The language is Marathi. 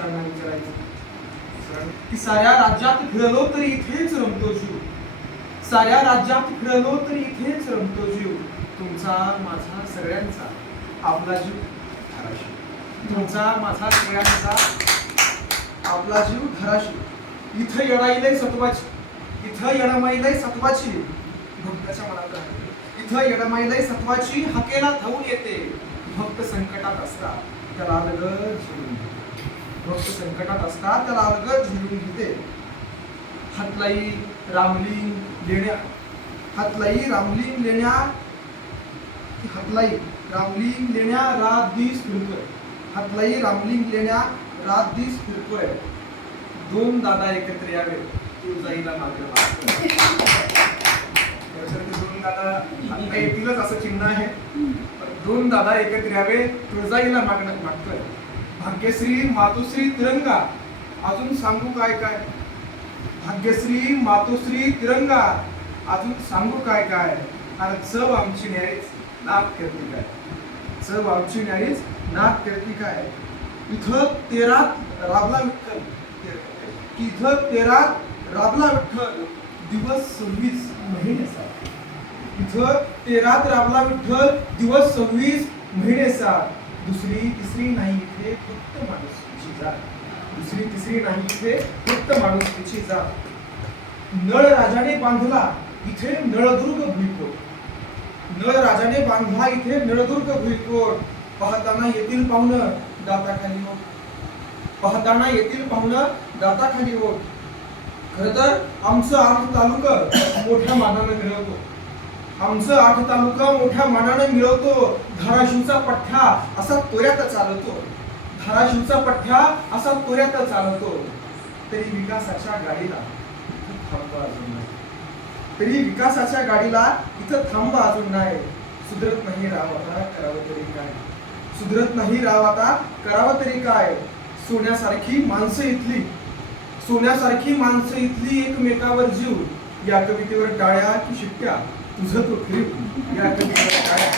सरांना विचारायचं की साऱ्या राज्यात फिरलो तरी इथेच रमतो जीव, साऱ्या राज्यात फिरलो तरी इथेच रमतो जीव, तुमचा माझा सगळ्यांचा आपला जीव धाराशिव, तुमचा माझा सगळ्यांचा आपला जीव धाराशिव. इथं येडाईलय सत्वाची, इथं येडमाईलय सत्वाची, भक्ताच्या मनात राहते. इथं येडमाईलय सत्वाची हकेला धावून येते, भक्त संकटात असता त्याला अलगद झुलून घेते, भक्त संकटात असता त्याला अलगद झुलून घेते. हातलाई रामलिंग लेण्या, हातलाई रामलिंग लेण्या, हातलाई रामलिंग लेण्या रात दिस फिरतोय, हातलाई रामलिंग लेण्या रात दिस फिरतोय. दोन दादा एकत्र यावे तुळजाईला मागं दोन दादा आता येतीलच असं चिन्ह आहे. दोन दादा एकत्र यावे तुळजाईला मागतोय. भाग्यश्री मातोश्री तिरंगा, अजून सांगू काय काय, भाग्यश्री मातोश्री तिरंगा, अजून सांगू काय काय. अरे चव आमची न्यायच नाक करते काय, चव आमची न्यायच नाक करते काय. इथं तेरात राबला विठ्ठल, इथं तेरात राबला विठ्ठल, दिवस 26 महिने सात. इथं तेरात राबला विठ्ठल, दिवस 26 महिने सात. दुसरी तिसरी नाही इथे फक्त माणुसकीची जात, दुसरी तिसरी नाही इथे फक्त माणुसकीची जात. नळ राजाने बांधला इथे नळदुर्ग भुईकोट, नळ राजाने बांधला इथे नळदुर्ग भुईकोट. पाहताना येतील पाहुणं दाताखाली ओट, पाहताना येतील पाहुणं दाताखाली ओट. खरं तर आमचं 8 तालुका मोठ्या मानानं मिळवतो, आमचं 8 तालुका मोठ्या मानानं मिळवतो. धाराशिवचा पठ्ठा असा तोऱ्यात चालवतो, धाराशिवचा पठ्ठा असा तोऱ्यात चालवतो. तरी विकासाच्या गाडीला इथं थांबा अजून नाही, तरी विकासाच्या गाडीला इथं थांबा अजून नाही. सुधरत नाही राव आता करावं तरी काय, सुधरत नाही राव आता करावं तरी काय. सोन्यासारखी माणसं इथली, सोन्यासारखी माणसं इथली एकमेकावर जीव. या कवितेवर टाळ्या की शिट्ट्या तुझं तो फिर, या कवितेवर टाळ्या